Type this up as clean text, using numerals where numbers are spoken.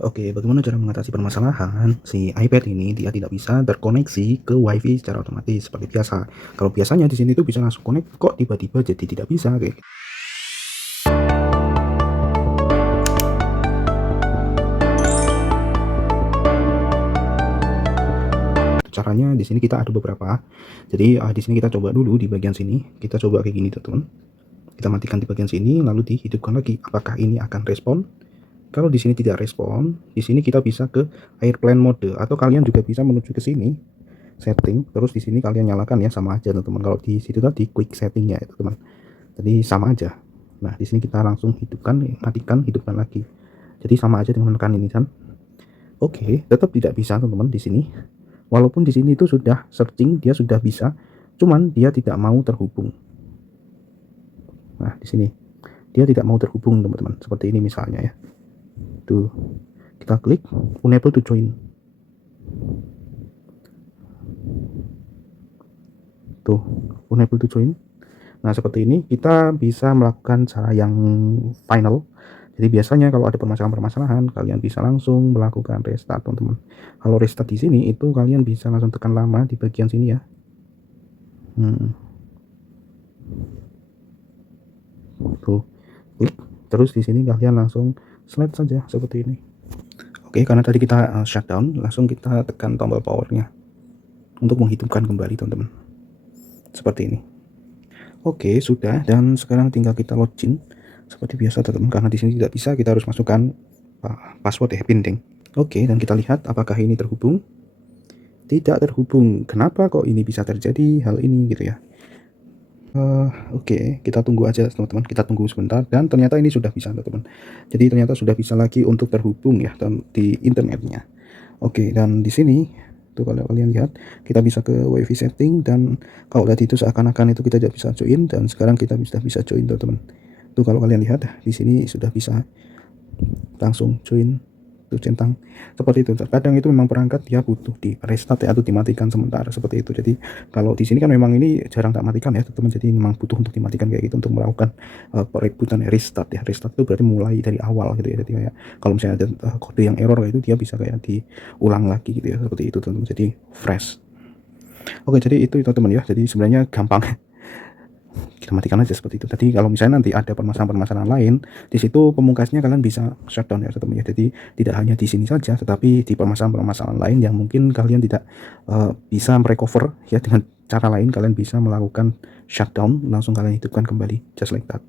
Oke, bagaimana cara mengatasi permasalahan si iPad ini dia tidak bisa terkoneksi ke Wifi secara otomatis seperti biasa. Kalau biasanya di sini tuh bisa langsung connect, kok tiba-tiba jadi tidak bisa kayak gitu. Caranya di sini kita ada beberapa. Jadi di sini kita coba dulu di bagian sini. Kita coba kayak gini teman-teman. Kita matikan di bagian sini lalu dihidupkan lagi. Apakah ini akan respon? Kalau di sini tidak respon, di sini kita bisa ke airplane mode atau kalian juga bisa menuju ke sini setting, terus di sini kalian nyalakan ya, sama aja teman-teman. Kalau di situ tadi quick setting ya itu teman. Jadi sama aja. Nah, di sini kita langsung hidupkan, matikan, hidupkan lagi. Jadi sama aja dengan menekan ini kan. Oke, tetap tidak bisa teman-teman di sini. Walaupun di sini itu sudah searching, dia sudah bisa, cuman dia tidak mau terhubung. Nah, di sini dia tidak mau terhubung teman-teman. Seperti ini misalnya ya. Tuh, kita klik unable to join. Tuh, unable to join. Nah, seperti ini kita bisa melakukan cara yang final. Jadi biasanya kalau ada permasalahan-permasalahan, kalian bisa langsung melakukan restart, teman-teman. Kalau restart di sini itu kalian bisa langsung tekan lama di bagian sini ya. Tuh, klik. Terus di sini kalian langsung slide saja seperti ini. Oke, karena tadi kita shutdown, langsung kita tekan tombol powernya untuk menghidupkan kembali, teman-teman. Seperti ini. Oke, sudah, dan sekarang tinggal kita login seperti biasa, teman-teman. Karena di sini tidak bisa, kita harus masukkan password ya, PIN. Oke, dan kita lihat apakah ini terhubung. Tidak terhubung. Kenapa kok ini bisa terjadi hal ini gitu ya? Oke, kita tunggu aja teman-teman, kita tunggu sebentar, dan ternyata ini sudah bisa teman-teman. Jadi ternyata sudah bisa lagi untuk terhubung ya di internetnya. Oke, dan di sini tuh kalau kalian lihat kita bisa ke Wifi setting, dan kalau tadi itu seakan-akan itu kita tidak bisa join, dan sekarang kita sudah bisa join teman-teman. Tuh kalau kalian lihat di sini sudah bisa langsung join tuh centang seperti itu. Terkadang itu memang perangkat dia butuh di restart ya, atau dimatikan sementara seperti itu. Jadi kalau di sini kan memang ini jarang tak matikan ya teman-teman, jadi memang butuh untuk dimatikan kayak gitu untuk melakukan perebootan restart ya. Restart itu berarti mulai dari awal gitu ya. Jadi kayak kalau misalnya ada kode yang error itu dia bisa kayak diulang lagi gitu ya, seperti itu teman-teman, jadi fresh. Oke, jadi itu teman-teman ya. Jadi sebenarnya gampang, kita matikan aja seperti itu. Tadi kalau misalnya nanti ada permasalahan-permasalahan lain, di situ pemungkasnya kalian bisa shutdown ya teman-teman ya. Jadi tidak hanya di sini saja, tetapi di permasalahan-permasalahan lain yang mungkin kalian tidak bisa merecover ya, dengan cara lain kalian bisa melakukan shutdown, langsung kalian hidupkan kembali, just like that.